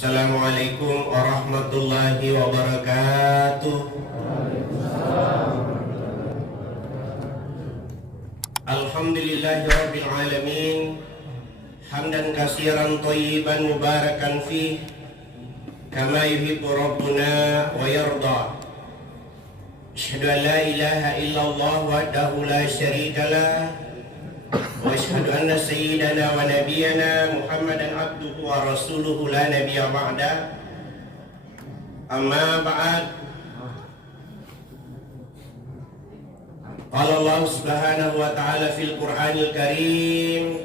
Assalamualaikum warahmatullahi wabarakatuh. Alhamdulillahi rabbil alamin. Hamdan katsiran thayyiban mubarakan fih kama yuhibbu rabbuna wa yarda. Asyhadu an la ilaha illallah wahdahu la syarika lah wa asyhadu anna sayyidana wa nabiyyana Muhammadan abduhu wa rasuluhu la nabiyya ba'da. Amma ba'd. Qala Allah subhanahu wa ta'ala fil Qur'anil Karim,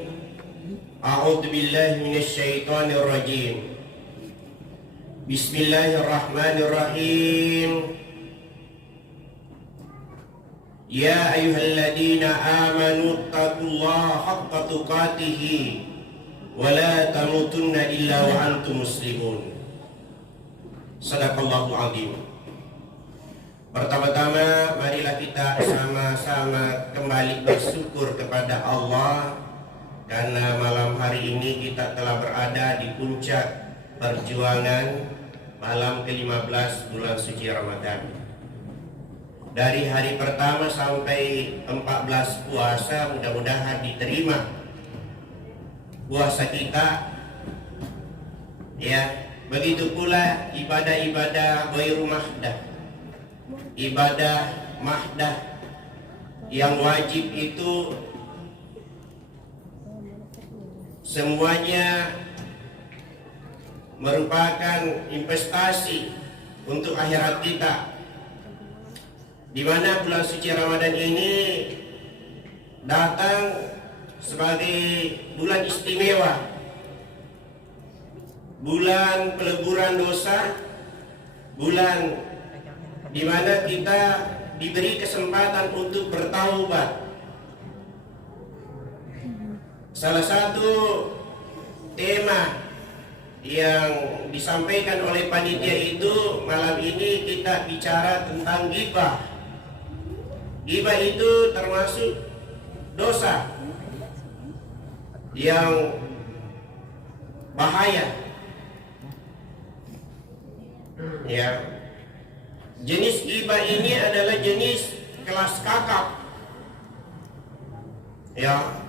a'udzu billahi minasy syaithanir rajim. Bismillahirrahmanirrahim. Ya ayyuhalladzina amanu taqullaha haqqa tuqatih wa la tamutunna illa wa antum muslimun. Shadaqallahul azim. Pertama-tama marilah kita sama-sama kembali bersyukur kepada Allah karena malam hari ini kita telah berada di puncak perjuangan malam ke-15 bulan suci Ramadan. Dari hari pertama sampai 14 puasa, mudah-mudahan diterima puasa kita. Ya, begitu pula ibadah-ibadah ghairu mahdah. Ibadah mahdah yang wajib itu semuanya merupakan investasi untuk akhirat kita, di mana bulan suci Ramadan ini datang sebagai bulan istimewa, bulan peleburan dosa, bulan di mana kita diberi kesempatan untuk bertaubat. Salah satu tema yang disampaikan oleh panitia itu malam ini kita bicara tentang ghibah. Ghibah itu termasuk dosa yang bahaya. Ya, jenis ghibah ini adalah jenis kelas kakap. Ya,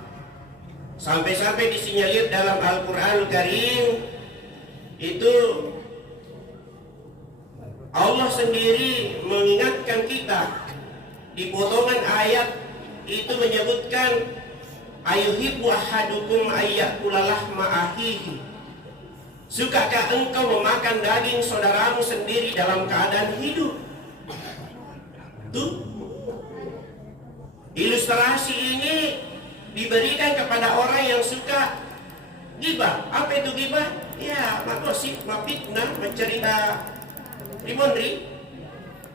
sampai-sampai disinyalir dalam Al-Qur'anul Karim itu Allah sendiri mengingatkan kita. Di potongan ayat itu menyebutkan ayuhibbu ahadukum ayyakula lahma akhihi. Sukakah engkau memakan daging saudaramu sendiri dalam keadaan hidup? Tuh, ilustrasi ini diberikan kepada orang yang suka ghibah. Apa itu ghibah? Ya, makosip, mafitnah, mencerita rimondri.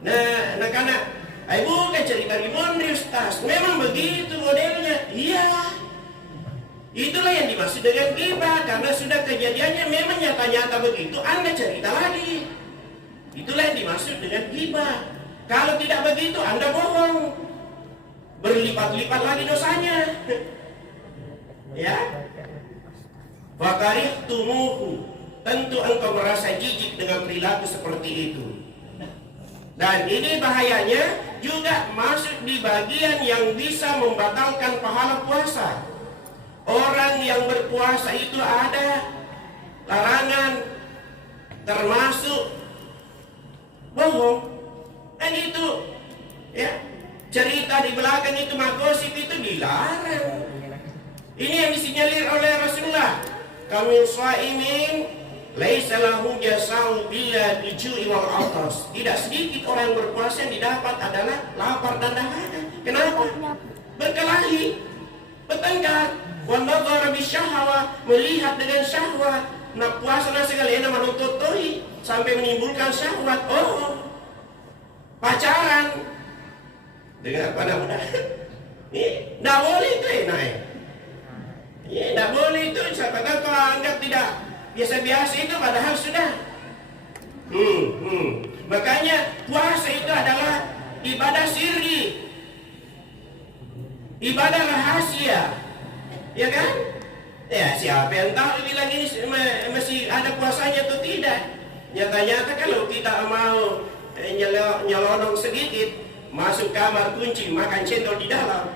Nah, karena bukan cerita rimondri, Ustaz. Memang begitu modelnya. Iya, itulah yang dimaksud dengan ghibah. Karena sudah kejadiannya memang nyata-nyata begitu, Anda cerita lagi. Itulah yang dimaksud dengan ghibah. Kalau tidak begitu, Anda bohong, berlipat-lipat lagi dosanya. Ya, fakarihtumuhu, tentu engkau merasa jijik dengan perilaku seperti itu. Dan ini bahayanya juga masuk di bagian yang bisa membatalkan pahala puasa. Orang yang berpuasa itu ada larangan, termasuk bohong. Dan itu, ya, cerita di belakang itu, makosip itu dilarang. Ini yang disinyalir oleh Rasulullah. Kamil shaimin laisa lahu jasa'u bila bijui wal atas. Tidak sedikit orang yang berpuasa yang didapat adalah lapar dan dahaga. Kenapa? Berkelahi, bertengkar, wa nadhara bisyahwa, melihat dengan syahwat. Nak puasa na segala menuntut sampai menimbulkan syahwat. Oh, pacaran dengan apa namanya? Ini tidak boleh itu, naik. Ini tidak boleh itu. Siapa tahu kalau anggap tidak biasa-biasa itu, padahal sudah. Makanya puasa itu adalah ibadah sirri, ibadah rahasia, ya kan? Ya, siapa yang tahu bilang ini masih ada puasanya atau tidak. Nyata-nyata kalau kita mau nyelonong sedikit, masuk kamar kunci, makan cendol di dalam.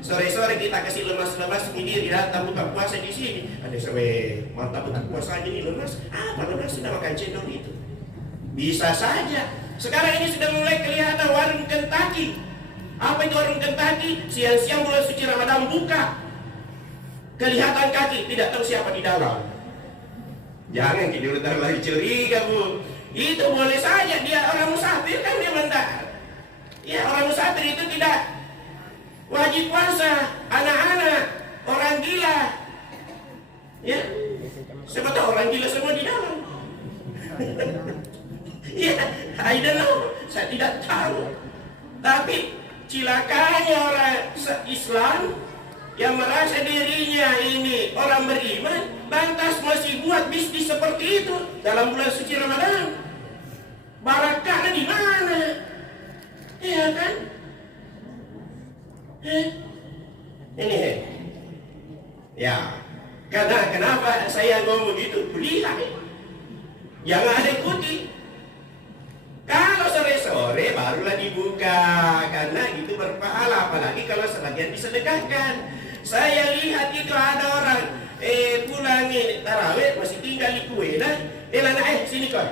Sore-sore kita kasih lemas-lemas sendiri, datang buka puasa di sini. Ada sampai mantap buka puasanya ini lemas. Apa lemas sudah makan cendol itu? Bisa saja. Sekarang ini sudah mulai kelihatan warung Kentucky. Apa itu warung Kentucky? Siang-siang bulan suci Ramadan buka. Kelihatan kaki, tidak tahu siapa di dalam. Jangan kita terlalu curiga, Bu. Itu boleh saja dia orang musafir kan dia mendak. Ya, orang musafir itu tidak wajib puasa. Anak-anak, orang gila. Ya. Siapa tahu orang gila semua di dalam. Ya, I don't know. Saya tidak tahu. Tapi cilakanya orang Islam yang merasa dirinya ini orang beriman, lantas masih buat bisnis seperti itu dalam bulan suci Ramadan. Barakahnya di mana? Iya kan? Ini ya, karena kenapa saya ngomong begitu? Lihat, jangan ada ikuti. Kalau sore-sore barulah dibuka, karena itu berpahala, apalagi kalau sebagian disedekahkan. Saya lihat itu ada orang pulang tarawih masih tinggal di kue dah. Sini kau.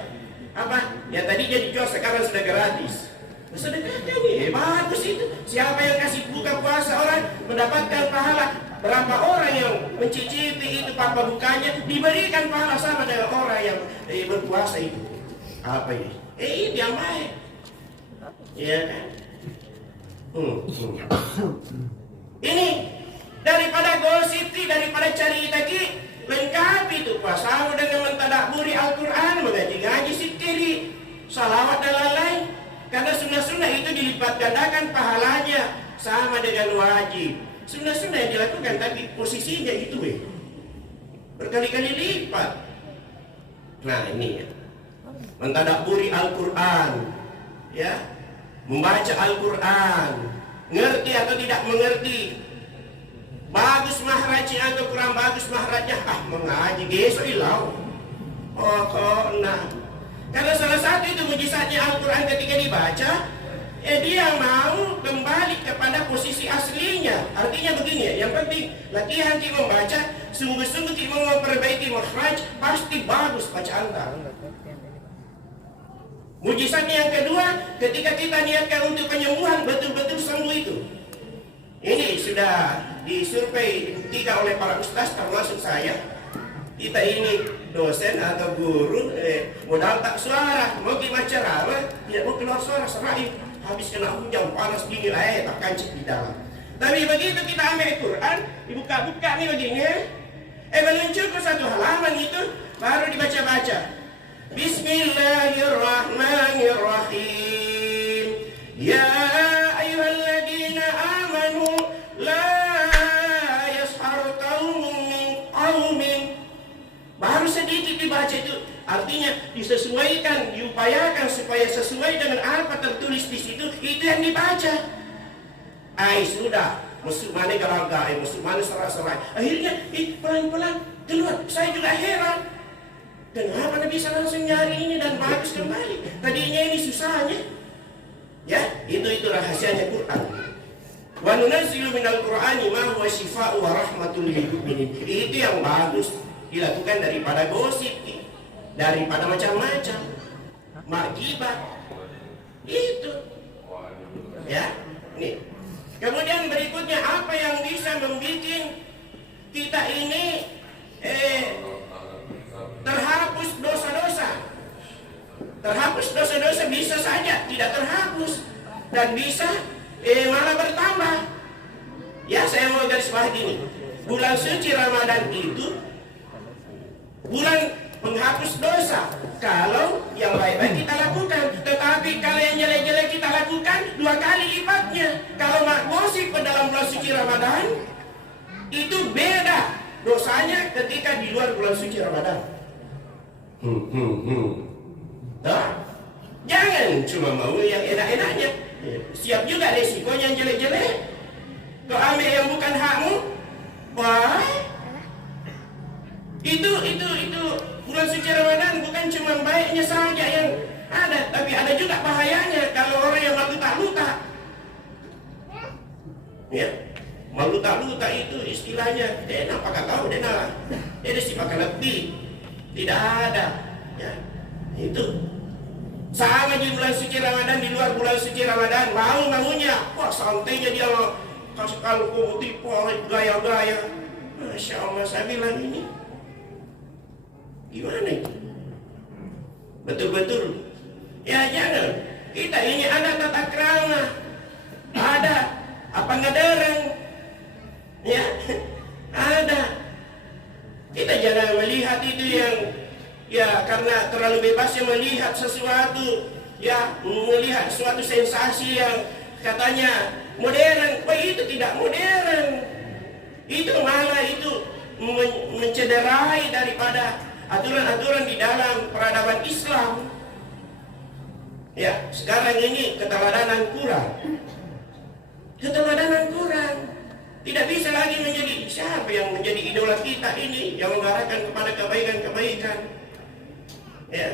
Apa? Ya tadi jadi kios sekarang sudah gratis. Sedekahkan nih, bagus itu. Siapa yang kasih buka puasa orang mendapatkan pahala. Berapa orang yang mencicipi itu papa bukanya diberikan pahala sama dengan orang yang berpuasa itu. Apa ini? Ini yang baik. Iya kan? Ini daripada gosip, daripada cerita ki, lengkapi itu puasamu dengan mentadaburi Al-Quran, mengaji-ngaji sikiri, salawat dan lain-lain. Karena sunnah-sunnah itu dilipat gandakan pahalanya sama dengan wajib. Sunnah-sunnah yang dilakukan tapi posisinya itu berkali-kali lipat. Nah ini ya, mentadaburi Al-Quran, ya, membaca Al-Quran, ngerti atau tidak mengerti. Bagus mahrajnya atau kurang bagus mahrajnya, mengaji besok hilang. Nah, karena salah satu itu mujizatnya Al-Quran ketika dibaca, dia mau kembali kepada posisi aslinya. Artinya begini ya, yang penting latihan kita membaca, sungguh-sungguh kita mau memperbaiki makhraj, pasti bagus bacaan kita. Mujizatnya yang kedua, ketika kita niatkan untuk penyembuhan, betul-betul sembuh itu. Ini sudah disurvei, dibuktikan oleh para ustaz termasuk saya. Kita ini dosen atau guru, modal tak suara, mau gimana ceramah, tidak mau keluar suara, serahin. Habis kena hujan panas dingin, tak kancik di dalam. Tapi begitu kita ambil Quran, dibuka-buka nih begini, meluncur ke satu halaman itu, baru dibaca-baca. Bismillahirrahmanirrahim. Ya ayyuhalladzina amanu la yashar qaumun min qaumin. Baru sedikit dibaca itu, artinya disesuaikan, diupayakan supaya sesuai dengan apa tertulis di situ, itu yang dibaca. Sudah, masuk mana galaga, masuk mana serai-serai. Akhirnya, pelan-pelan keluar. Saya juga heran. Kenapa Anda bisa langsung nyari ini dan bagus kembali? Tadinya ini susahnya. Ya, itu rahasianya Quran. Wa nunazzilu minal Qur'ani ma huwa syifaa'u wa rahmatul lil mu'minin. Itu yang bagus dilakukan daripada gosip, daripada macam-macam, margibah. Itu. Ya, nih. Kemudian berikutnya apa yang bisa membuat kita ini terhapus dosa-dosa. Terhapus dosa-dosa bisa saja tidak terhapus dan bisa malah bertambah. Ya, saya mau garis bawah gini. Bulan suci Ramadan itu bulan menghapus dosa kalau yang baik-baik kita lakukan. Tetapi kalau yang jelek-jelek kita lakukan 2 kali lipatnya. Kalau gosip dalam bulan suci Ramadan itu beda dosanya ketika di luar bulan suci Ramadan. Nah, jangan cuma mau yang enak-enaknya. Siap juga resikonya yang jelek-jelek. Kau ambil yang bukan hakmu, wah, Itu bulan suci Ramadan bukan cuma baiknya saja yang ada, tapi ada juga bahayanya kalau orang yang maluta-luta. Ya, maluta-luta itu istilahnya, dia apakah tahu dia nalah, dia sih pakai lebih, tidak ada. Ya, itu sama di bulan suci Ramadan, di luar bulan suci Ramadan, maunya, wah santainya dia kasih kalau tipu gaya-gaya. Masya Allah, saya bilang ini gimana itu? Betul-betul. Ya jangan. Kita ini ada tata krama, ada apa ngedereng, ya ada. Kita jangan melihat itu yang ya karena terlalu bebasnya melihat sesuatu, ya melihat suatu sensasi yang katanya modern. Oh itu tidak modern. Itu malah itu mencederai daripada aturan-aturan di dalam peradaban Islam. Ya, sekarang ini keteladanan kurang. Keteladanan kurang. Tidak bisa lagi menjadi siapa yang menjadi idola kita ini, yang mengarahkan kepada kebaikan-kebaikan. Ya.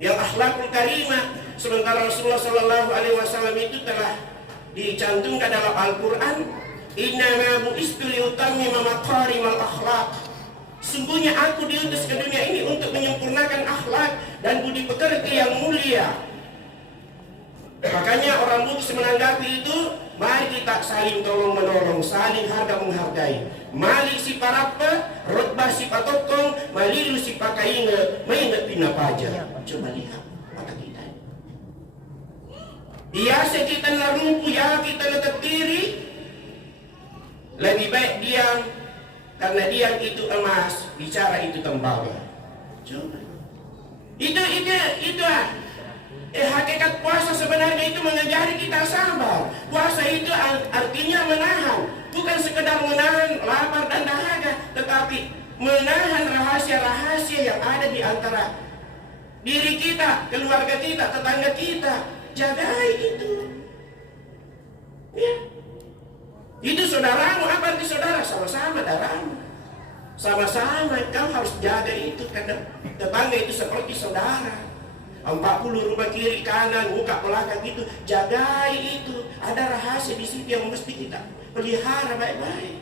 Yang akhlakul karimah, sementara Rasulullah SAW itu telah dicantumkan dalam Al-Quran, innama bu'istu liutammima makarimal akhlaq. Sungguhnya aku diutus ke dunia ini untuk menyempurnakan akhlak dan budi pekerti yang mulia. Makanya orang Buddhis menanggapi itu, mari kita saling tolong menolong, saling harga menghargai. Mali si parapa, rotbah si patokong, malilu si pakainge, maingat pinapaja. Coba lihat mata kita. Biasa kita narumpu, ya kita letak diri. Lebih baik diam, karena diam itu emas, bicara itu tembaga. Coba. Itu hakikat puasa sebenarnya itu mengajari kita sabar. Puasa itu artinya menahan, bukan sekedar menahan lapar dan dahaga, tetapi menahan rahasia-rahasia yang ada di antara diri kita, keluarga kita, tetangga kita. Jagai itu. Ya. Itu saudaramu, apa arti saudara? Sama-sama darahmu. Sama-sama kau harus jaga itu, karena tetangga itu seperti saudara. 40 rumah kiri kanan, muka belakang itu, jagai itu. Ada rahasia di situ yang mesti kita pelihara baik-baik.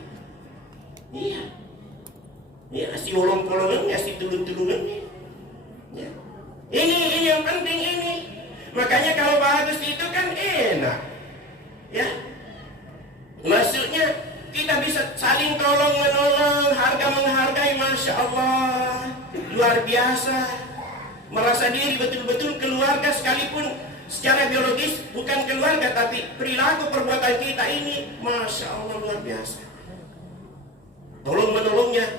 Iya. Iya, si olong-olongannya, si tulung-tulungannya. Ya. Ini yang penting ini. Makanya kalau bagus itu kan enak. Ya. Maksudnya kita bisa saling tolong menolong, harga menghargai, Masya Allah, luar biasa. Merasa diri betul-betul keluarga, sekalipun secara biologis bukan keluarga, tapi perilaku perbuatan kita ini, Masya Allah, luar biasa. Tolong menolongnya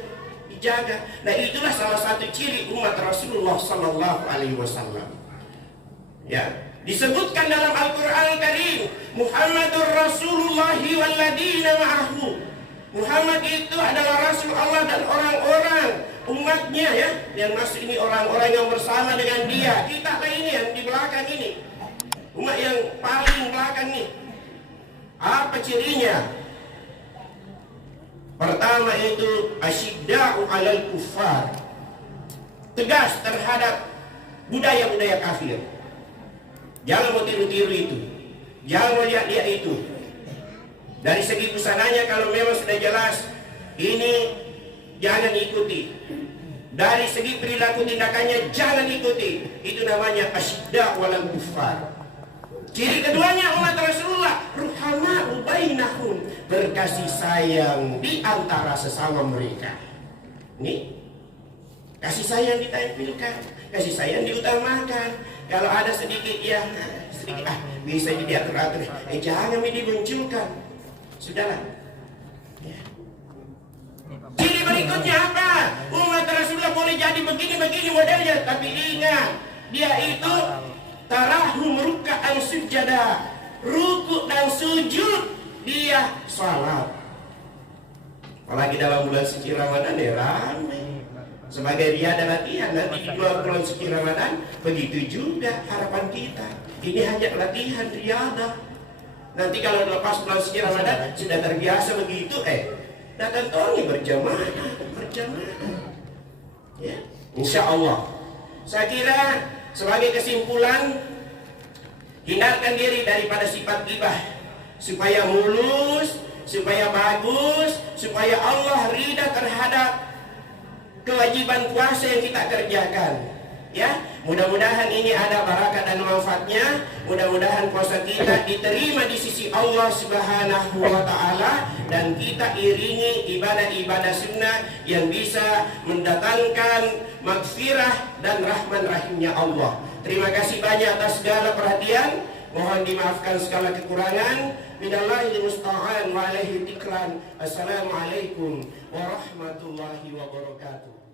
dijaga. Nah itulah salah satu ciri umat Rasulullah Sallallahu Alaihi Wasallam. Ya, disebutkan dalam Al-Quran Karim, Muhammadur Rasulullah walladina ma'ahu. Muhammad itu adalah Rasul Allah dan orang-orang umatnya, ya, yang masuk ini orang-orang yang bersama dengan dia. Kita ini yang di belakang ini, umat yang paling belakang ini. Apa cirinya? Pertama itu asyidda'u 'alal kuffar, tegas terhadap budaya-budaya kafir. Jangan mau tiru-tiru itu, jangan mau lihat-lihat itu. Dari segi busananya kalau memang sudah jelas, ini jangan ikuti. Dari segi perilaku tindakannya jangan ikuti. Itu namanya asyidda' walal kuffar. Ciri keduanya umat Rasulullah, ruhama'u bainahum, berkasih sayang di antara sesama mereka. Ini kasih sayang ditampilkan, kasih sayang diutamakan. Kalau ada sedikit ya sedikit bisa diatur-atur, jangan dimunculkan. Sudahlah. Ya. Ciri berikutnya apa? Umat Rasulullah boleh jadi begini-begini modelnya, tapi ingat, dia itu tarahum ruk'an sujada, ruku dan sujud dia salat. Apalagi dalam bulan suci Ramadan ya ramai. Sebagai dia ada latihan nanti di bulan suci Ramadan, begitu juga harapan kita. Ini hanya latihan riadah. Nanti kalau lepas bulan suci Ramadan sudah terbiasa begitu, datang toni berjamaah. Ya, insya Allah. Saya kira sebagai kesimpulan, hindarkan diri daripada sifat ghibah supaya mulus, supaya bagus, supaya Allah ridha terhadap kewajiban puasa yang kita kerjakan. Ya, mudah-mudahan ini ada barakat dan manfaatnya. Mudah-mudahan puasa kita diterima di sisi Allah Subhanahu wa taala, dan kita iringi ibadah-ibadah sunnah yang bisa mendatangkan maghfirah dan rahman rahimnya Allah. Terima kasih banyak atas segala perhatian. Mohon dimaafkan segala kekurangan. Minallahil musta'an wa alaihi tiklan. Assalamualaikum warahmatullahi wabarakatuh.